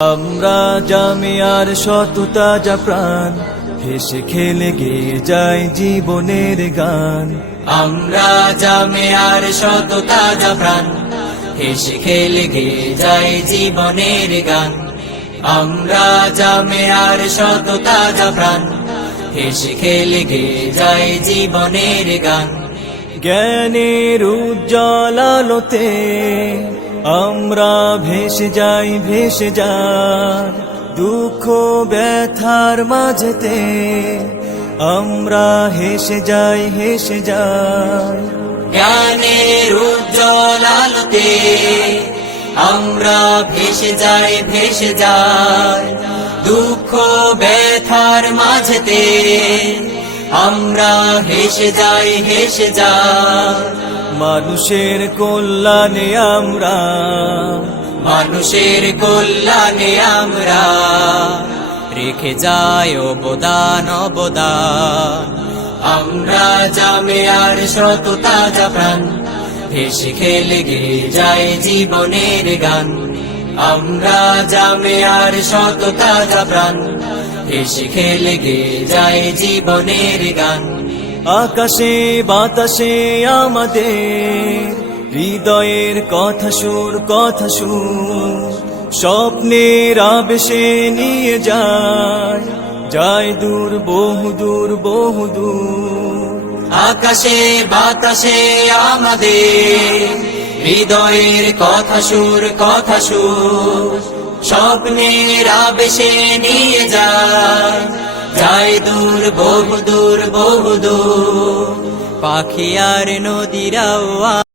আমরা জামিয়ার সততা যা প্রাণ, হেসে খেলে গেয়ে যায় জীবনের গান। আমরা জামিয়ার সততা যা প্রাণ, হেসে খেলে গেয়ে যায় জীবনের গান। আমরা জামিয়ার সততা যা প্রাণ, হেসে খেলে গেয়ে যায় জীবনের গান। জ্ঞানের উজ্জ্বল আলোতে আমরা ভেসে যাই দুঃখ ব্যথার মাঝেতে আমরা হেসে যাই জ্ঞানের উজ্জ্বল আলোতে আমরা ভেসে যাই দুঃখ ব্যথার মাঝেতে আমরা হেসে যাই মানুষের কল্যাণে আমরা, মানুষের কল্যাণে আমরা রেখে যাই অবদান। আমরা জামিয়ার সততা যা প্রাণ, হেসে খেলে গেয়ে যায় জীবনের গান। আমরা জামিয়ার সততা যা প্রাণ, হেসে খেলে গেয়ে যায় জীবনের গান। আকাশে বাতাসে আমাদের হৃদয়ের কথা সুর স্বপ্নের আবেশে নিয়ে যায় দূর বহুদূর। আকাশে বাতাসে আমাদের হৃদয়ের কথা সুর স্বপ্নের আবেশে নিয়ে যায় দূর বহুদূর। পাখি আর নদীরাও